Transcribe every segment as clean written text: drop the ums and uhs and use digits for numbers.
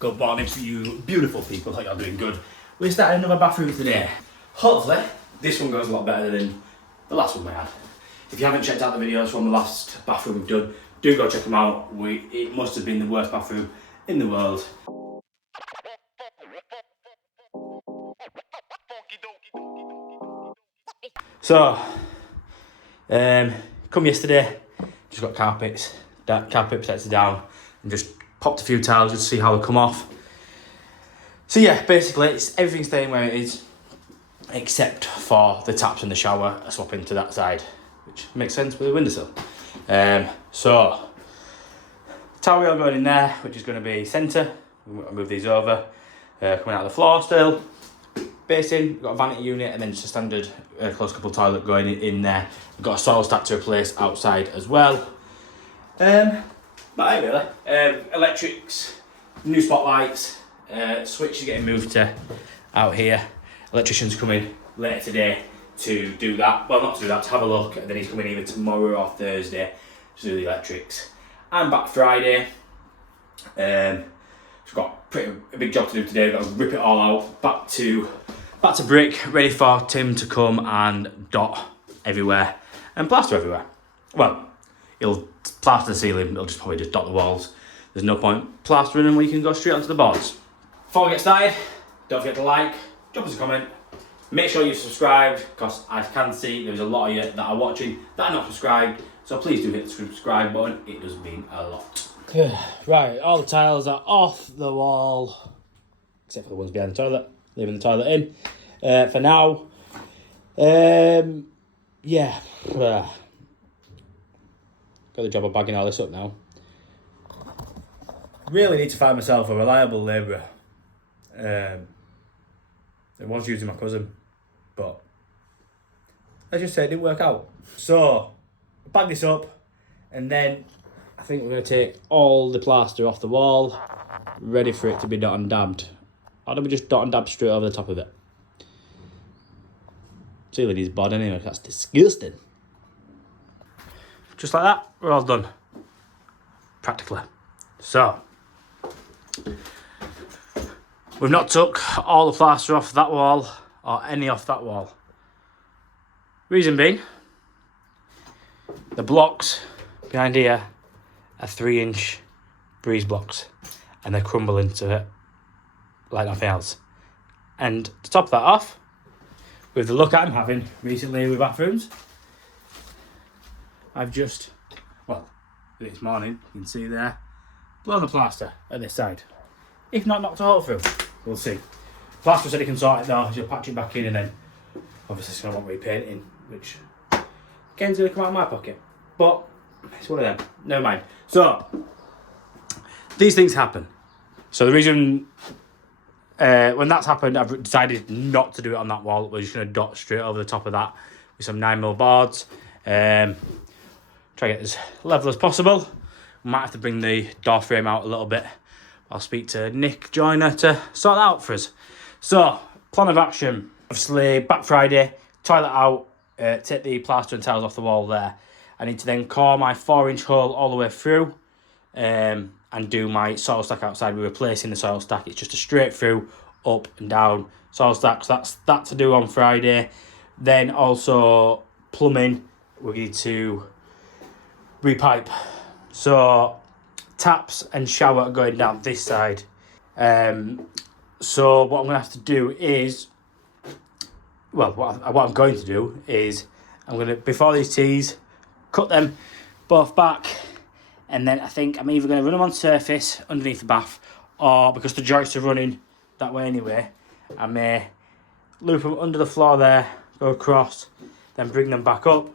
Good morning to you beautiful people, hope you're doing good. We're starting another bathroom today. Hopefully, this one goes a lot better than the last one we had. If you haven't checked out the videos from the last bathroom we've done, do go check them out. It must have been the worst bathroom in the world. So, come yesterday, just got carpet protector down and just popped a few tiles just to see how they come off. So yeah, basically everything's staying where it is, except for the taps and the shower are swapping to that side, which makes sense with the windowsill. So, towel rail going in there, which is going to be centre. I'll move these over, coming out of the floor still. Basin, we've got a vanity unit and then just a standard close couple toilet going in there. We've got a soil stack to replace outside as well. But really, electrics, new spotlights, switch is getting moved to out here. Electrician's coming later today to do that. Well, not to do that, to have a look, and then he's coming either tomorrow or Thursday to do the electrics. I'm back Friday. We've got a big job to do today. We've got to rip it all out, back to brick, ready for Tim to come and dot everywhere and plaster everywhere. Well, he'll plaster the ceiling, he'll just probably just dot the walls. There's no point plastering them when you can go straight onto the boards. Before we get started, don't forget to like, drop us a comment, make sure you're subscribed, because I can see there's a lot of you that are watching that are not subscribed, so please do hit the subscribe button, it does mean a lot. Right, all the tiles are off the wall, except for the ones behind the toilet, leaving the toilet in for now. Yeah, got the job of bagging all this up now. Really need to find myself a reliable labourer. I was using my cousin, but I just said it didn't work out. So, bag this up, and then I think we're going to take all the plaster off the wall, ready for it to be dot and dabbed. Or do we just dot and dab straight over the top of it? Ceiling is bad anyway, that's disgusting. Just like that, we're all done. Practically. So, we've not took all the plaster off that wall, or any off that wall. Reason being, the blocks behind here are 3-inch breeze blocks, and they crumble into it like nothing else. And to top that off, with the look I'm having recently with bathrooms, I've just, well, this morning, you can see there, blown the plaster at this side. If not knocked a hole through, we'll see. Plaster said he can sort it though, he'll patch it back in, and then obviously it's going to want repainting, which again's going to come out of my pocket. But it's one of them, never mind. So, these things happen. So the reason, when that's happened, I've decided not to do it on that wall. We're just going to dot straight over the top of that with some 9mm boards. Try to get as level as possible. We might have to bring the door frame out a little bit. I'll speak to Nick Joyner to sort that out for us. So, plan of action. Obviously, back Friday, toilet out, take the plaster and tiles off the wall there. I need to then core my 4-inch hole all the way through and do my soil stack outside. We're replacing the soil stack. It's just a straight through, up and down soil stack. So that's that to do on Friday. Then also plumbing, we need to repipe. So taps and shower are going down this side. So what I'm going to have to do is, well, what I'm going to do is I'm going to, before these tees, cut them both back, and then I think I'm either going to run them on surface underneath the bath, or because the joists are running that way anyway, I may loop them under the floor there, go across, then bring them back up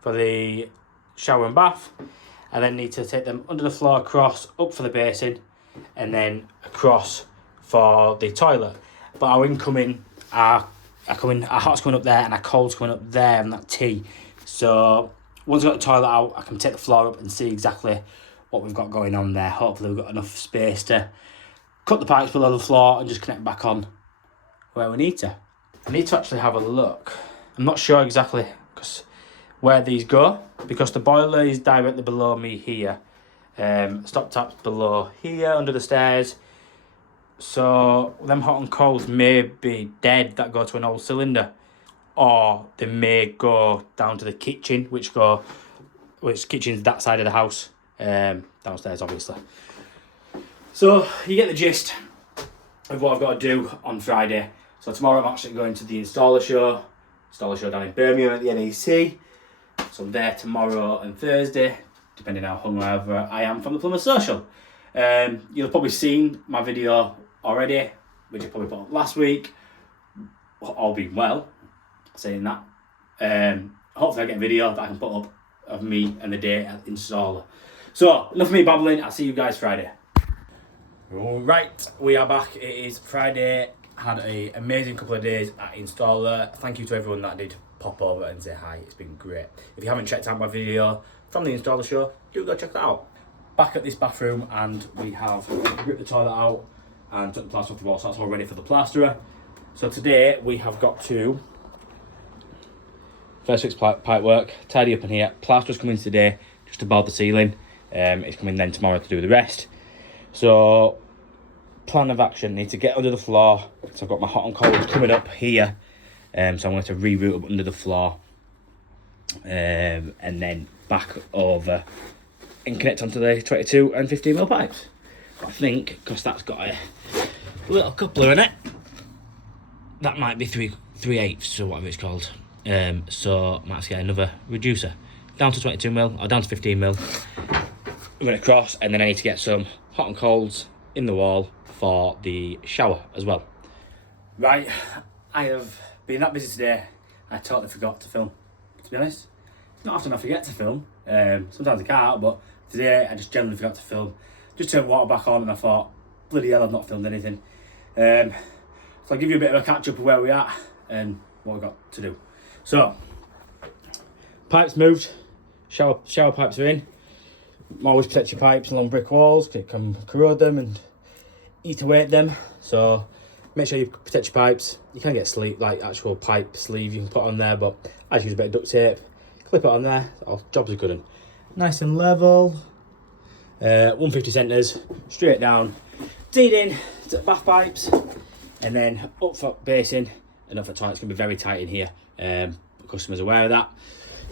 for the shower and bath. I then need to take them under the floor, across, up for the basin, and then across for the toilet. But our incoming our hot's coming up there and our cold's coming up there on that T. So once I've got the toilet out, I can take the floor up and see exactly what we've got going on there. Hopefully we've got enough space to cut the pipes below the floor and just connect back on where we need to. I need to actually have a look. I'm not sure exactly where these go, because the boiler is directly below me here. Stop tap's below here under the stairs. So them hot and colds may be dead that go to an old cylinder, or they may go down to the kitchen, which kitchen's that side of the house, downstairs obviously. So you get the gist of what I've got to do on Friday. So tomorrow I'm actually going to the installer show down in Birmingham at the NEC. So I'm there tomorrow and Thursday, depending how hungover I am from the Plumber Social. You'll have probably seen my video already, which I probably put up last week, all being well, saying that. Hopefully I get a video that I can put up of me and the day at the installer. So, enough of me babbling, I'll see you guys Friday. Right, we are back. It is Friday. Had an amazing couple of days at installer. Thank you to everyone that did pop over and say hi. It's been great. If you haven't checked out my video from the installer show, do go check that out. Back at this bathroom, and we have ripped the toilet out and took the plaster off the wall, so that's all ready for the plasterer. So today we have got to first fix pipe work, tidy up in here. Plasterer's coming today just to board the ceiling. It's coming then tomorrow to do the rest. So plan of action, need to get under the floor. So I've got my hot and cold coming up here. So I'm going to reroute up under the floor, and then back over and connect onto the 22 and 15mm pipes. But I think, because that's got a little coupler in it, that might be 3/8 or whatever it's called. So I might have to get another reducer down to 22mm or down to 15mm. I'm going to cross, and then I need to get some hot and colds in the wall for the shower as well. Right, I have been that busy today, I totally forgot to film, to be honest. It's not often I forget to film, sometimes I can't, but today I just generally forgot to film. Just turned water back on and I thought, bloody hell, I've not filmed anything. So I'll give you a bit of a catch up of where we're at and what we've got to do. So, pipes moved, shower pipes are in. Always protect your pipes along brick walls, because it can corrode them and eat away at them. So make sure you protect your pipes. You can get sleeve, like actual pipe sleeve you can put on there, but I just use a bit of duct tape, clip it on there. All jobs are good and nice and level. 150 centres straight down, feed in to the bath pipes, and then up for basin and up for toilet. It's going to be very tight in here. The customer's aware of that,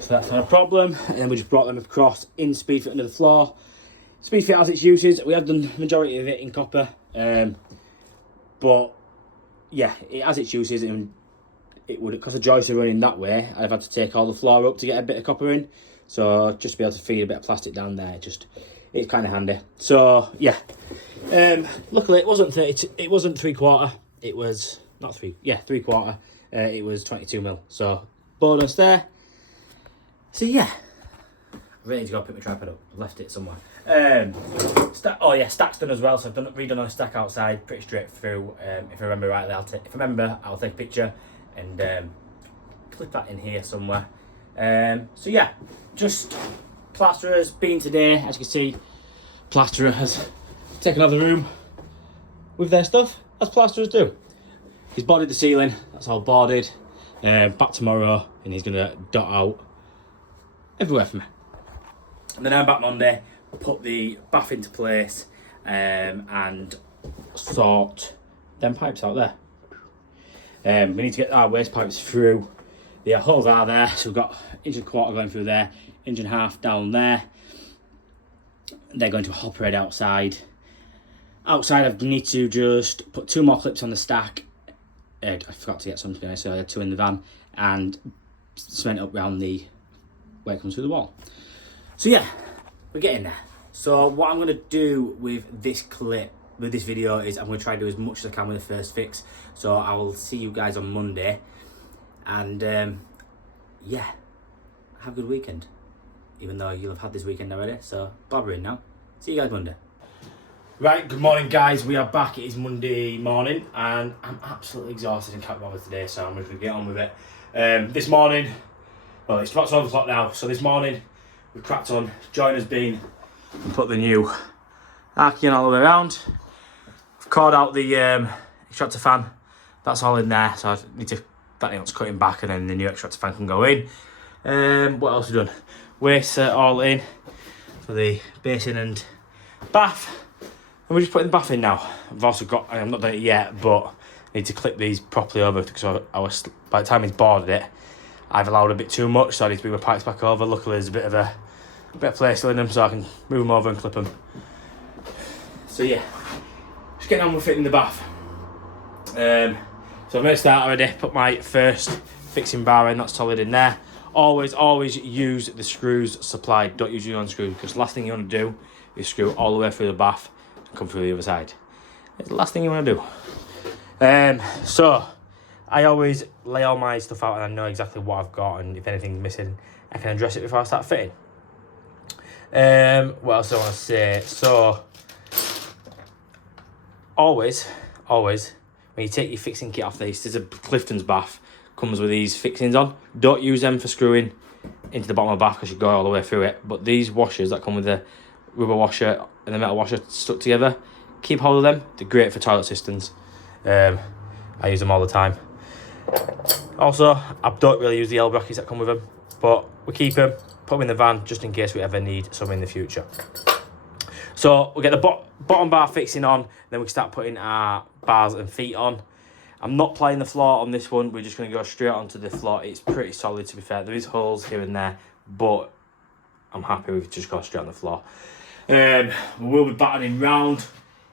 so that's not a problem. And then we just brought them across in speed fit under the floor. Speed fit has its uses. We have done the majority of it in copper, but yeah, it has its uses, and it would, because the joists are running that way, I've had to take all the floor up to get a bit of copper in. So just to be able to feed a bit of plastic down there, it's kind of handy. So yeah, luckily it wasn't 32, it wasn't 3/4, it was not 3/4. It was 22mm. So bonus there. So yeah, I really need to go pick my tripod up. I've left it somewhere. Stack's done as well. So I've redone a stack outside, pretty straight through. If I remember rightly, I'll take a picture and clip that in here somewhere. So yeah, just plasterer's been today. As you can see, plasterer has taken over the room with their stuff, as plasterers do. He's boarded the ceiling, that's all boarded. Back tomorrow, and he's gonna dot out everywhere for me. And then I'm back Monday, put the bath into place, and sort them pipes out there. We need to get our waste pipes through. The holes are there, so we've got 1.25 going through there, 1.5 down there. They're going to a hopper head outside. Outside, I need to just put 2 more clips on the stack. I forgot to get some, to be honest, so I had 2 in the van, and cement up around where it comes through the wall. So yeah, we're getting there. So what I'm going to do with this video is I'm going to try to do as much as I can with the first fix. So I will see you guys on Monday, and yeah, have a good weekend, even though you'll have had this weekend already. So blabbering now. See you guys Monday. Right, good morning guys, we are back. It is Monday morning and I'm absolutely exhausted and can't bother today, so I'm just going to get on with it. This morning, well, it's about 12 o'clock now, so this morning we've cracked on. Joiner's been and put the new Archeon all the way around. I've corded out the extractor fan, that's all in there, so I need to, that needs cutting back and then the new extractor fan can go in. What else have we done? Waste all in for the basin and bath. And we're just putting the bath in now. I've also got, I'm not done it yet, but I need to clip these properly over because by the time he's boarded it, I've allowed a bit too much, so I need to bring my pipes back over. Luckily there's a bit of place still in them, so I can move them over and clip them. So yeah, just getting on with fitting the bath. So I've made a start already, put my first fixing bar in, that's solid in there. Always use the screws supplied, don't use your own screws, because the last thing you want to do is screw all the way through the bath and come through the other side. It's the last thing you want to do. So I always lay all my stuff out and I know exactly what I've got, and if anything's missing, I can address it before I start fitting. What else do I want to say? So always, when you take your fixing kit off this is a Clifton's bath, comes with these fixings on. Don't use them for screwing into the bottom of the bath because you go all the way through it. But these washers that come with the rubber washer and the metal washer stuck together, keep hold of them. They're great for toilet systems. I use them all the time. Also, I don't really use the L brackets that come with them, but we keep them, put them in the van just in case we ever need some in the future. So we'll get the bottom bar fixing on, then we can start putting our bars and feet on. I'm not plying the floor on this one, we're just going to go straight onto the floor. It's pretty solid, to be fair. There is holes here and there, but I'm happy with just going straight on the floor. We will be battening round.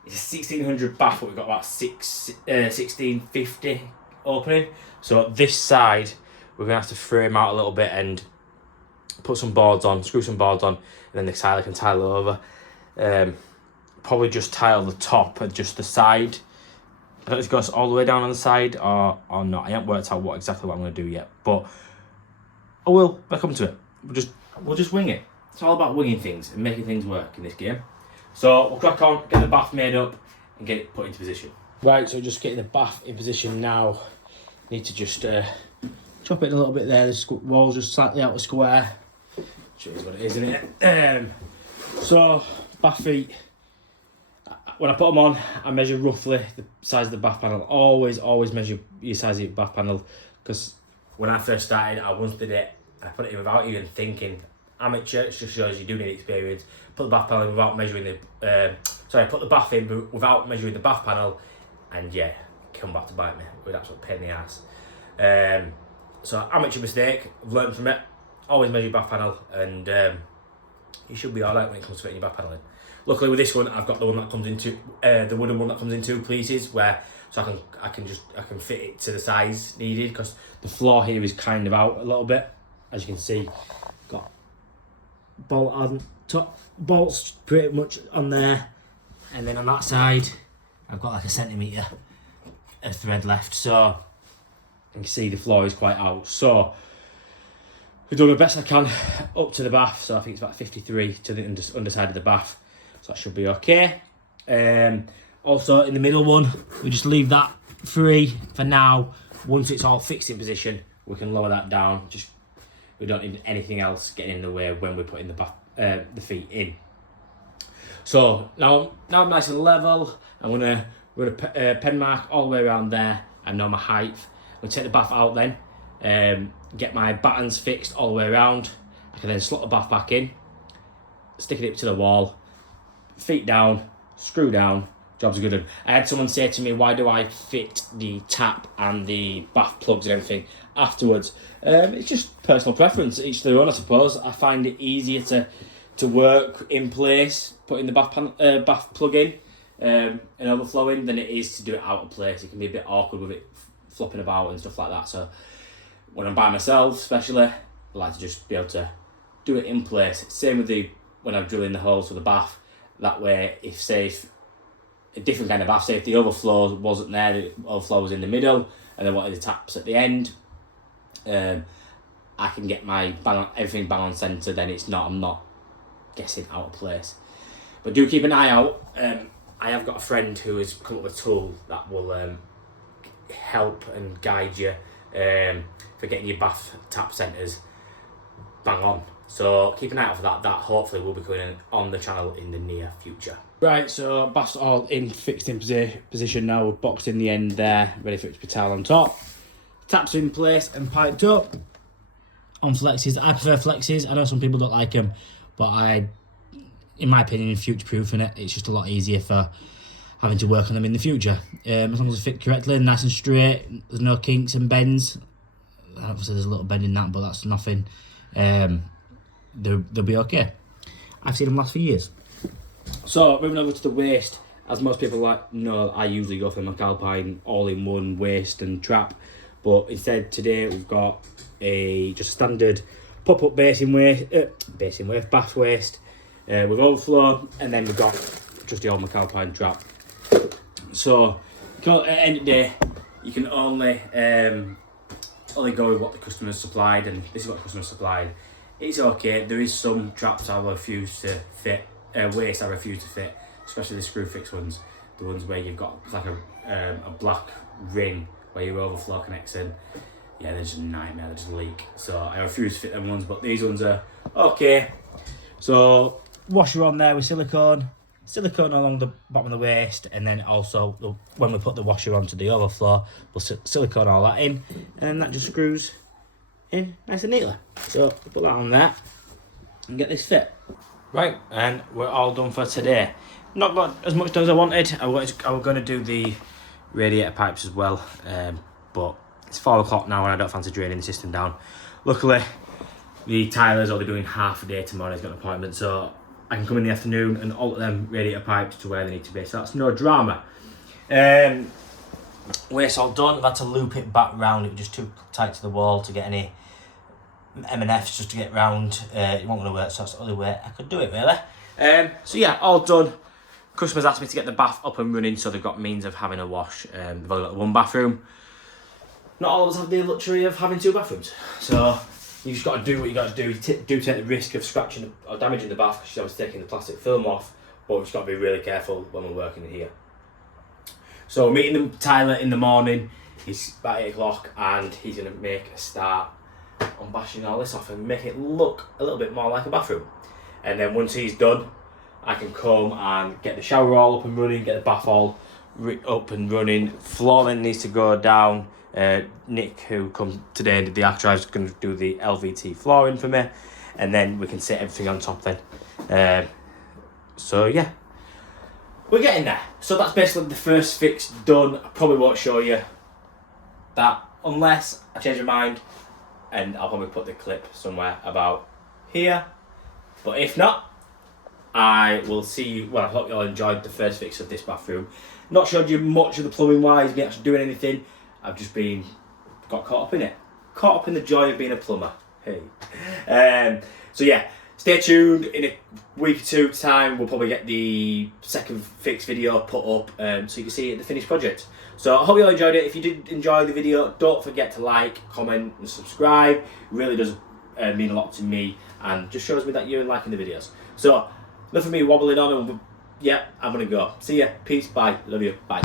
It's a 1600 bath, but we've got about 1650 opening. So this side, we're going to have to frame out a little bit and put some boards on, screw some boards on, and then the tiler can tile over. Probably just tile the top and just the side. I don't know if it goes all the way down on the side or not. I haven't worked out exactly what I'm going to do yet, but I will when I come to it. We'll just wing it. It's all about winging things and making things work in this game. So we'll crack on, get the bath made up and get it put into position. Right, so just getting the bath in position now. Need to just chop it a little bit there. The wall's just slightly out of square. Shows what it is, isn't it? So bath feet. When I put them on, I measure roughly the size of the bath panel. Always measure your size of your bath panel, because when I first started, I once did it and I put it in without even thinking. Amateur, it just shows you do need experience. Put the bath panel in without measuring the. Put the bath in without measuring the bath panel, and yeah, come back to bite me. It was an absolute pain in the ass. So amateur mistake. I've learned from it. Always measure your bath panel, and you should be alright when it comes to fitting your bath panel in. Luckily with this one, I've got the one that comes into the wooden one that comes in 2 pieces, so I can fit it to the size needed, because the floor here is kind of out a little bit, as you can see. Got bolt on top, bolts pretty much on there, and then on that side, I've got like a centimetre of thread left, so you can see the floor is quite out. So we've done the best I can up to the bath, so I think it's about 53 to the underside of the bath. So that should be okay. Also in the middle one, we just leave that free for now. Once it's all fixed in position, we can lower that down. We don't need anything else getting in the way when we're putting the feet in. So now I'm nice and level. I'm gonna pen mark all the way around there. I know my height. I'll take the bath out then. Get my battens fixed all the way around. I can then slot the bath back in, stick it up to the wall. Feet down, screw down, job's good. I had someone say to me, why do I fit the tap and the bath plugs and everything afterwards? It's just personal preference, each their own I suppose. I find it easier to work in place, putting the bath plug in and overflowing, than it is to do it out of place. It can be a bit awkward with it flopping about and stuff like that. So when I'm by myself especially, I like to just be able to do it in place. Same with when I'm drilling the holes for the bath. That way, if a different kind of bath, say if the overflow wasn't there, the overflow was in the middle, and I wanted the taps at the end, I can get everything bang on centre, then I'm not guessing out of place. But do keep an eye out. I have got a friend who has come up with a tool that will help and guide you for getting your bath tap centres bang on. So keep an eye out for that. That hopefully will be coming on the channel in the near future. Right, so bath's all fixed in position now. We've boxed in the end there, ready for it to be tiled on top. Taps in place and piped up. On flexes, I prefer flexes. I know some people don't like them, but in my opinion, future-proofing it. It's just a lot easier for having to work on them in the future. As long as it's fit correctly, nice and straight, there's no kinks and bends. Obviously there's a little bend in that, but that's nothing. They'll be okay. I've seen them last for years. So moving over to the waste, as most people know, I usually go for the McAlpine all-in-one waste and trap, but instead today we've got just a standard pop-up bath waste, with overflow, and then we've got just the old McAlpine trap. So at the end of the day, you can only go with what the customer's supplied, and this is what the customer supplied. It's okay. There is some traps I refuse to fit, waste I refuse to fit, especially the screw fix ones, the ones where you've got like a black ring where your overflow connects in. Yeah, they're just a nightmare. They just leak. So I refuse to fit them ones, but these ones are okay. So washer on there with silicone along the bottom of the waste, and then also when we put the washer onto the overflow, we'll silicone all that in, and then that just screws in nice and neatly. So put that on there and get this fit. Right, and we're all done for today. Not got as much done as I wanted. I was going to do the radiator pipes as well, but it's 4 o'clock now and I don't fancy draining the system down. Luckily, the tiler's only doing half a day tomorrow. He's got an appointment, so I can come in the afternoon and alter them radiator pipes to where they need to be. So that's no drama. Waste all done. I've had to loop it back round. It was just too tight to the wall to get any M&Fs just to get round. It wasn't going to work, so that's the only way I could do it really. So yeah, all done. Customers asked me to get the bath up and running, so they've got means of having a wash. They've only got 1 bathroom. Not all of us have the luxury of having 2 bathrooms, so you just got to do what you got to do. You do take the risk of scratching or damaging the bath because she's obviously taking the plastic film off, but we've just got to be really careful when we're working in here. So we're meeting the Tyler in the morning. It's about 8 o'clock and he's going to make a start on bashing all this off and make it look a little bit more like a bathroom. And then once he's done, I can come and get the shower all up and running, get the bath all up and running. Flooring needs to go down. Nick, who comes today and did the archive, is going to do the LVT flooring for me, and then we can set everything on top then. So yeah, we're getting there. So that's basically the first fix done. I probably won't show you that unless I change my mind, and I'll probably put the clip somewhere about here, but if not, I will see you. Well, I hope you all enjoyed the first fix of this bathroom. Not showed you much of the plumbing wise, me actually doing anything. I've just got caught up in it. Caught up in the joy of being a plumber. Hey. So yeah, stay tuned. In a week or 2 time, we'll probably get the second fix video put up so you can see the finished project. So I hope you all enjoyed it. If you did enjoy the video, don't forget to like, comment and subscribe. It really does mean a lot to me and just shows me that you're liking the videos. So enough of me wobbling on and yeah, I'm going to go. See ya. Peace. Bye. Love you. Bye.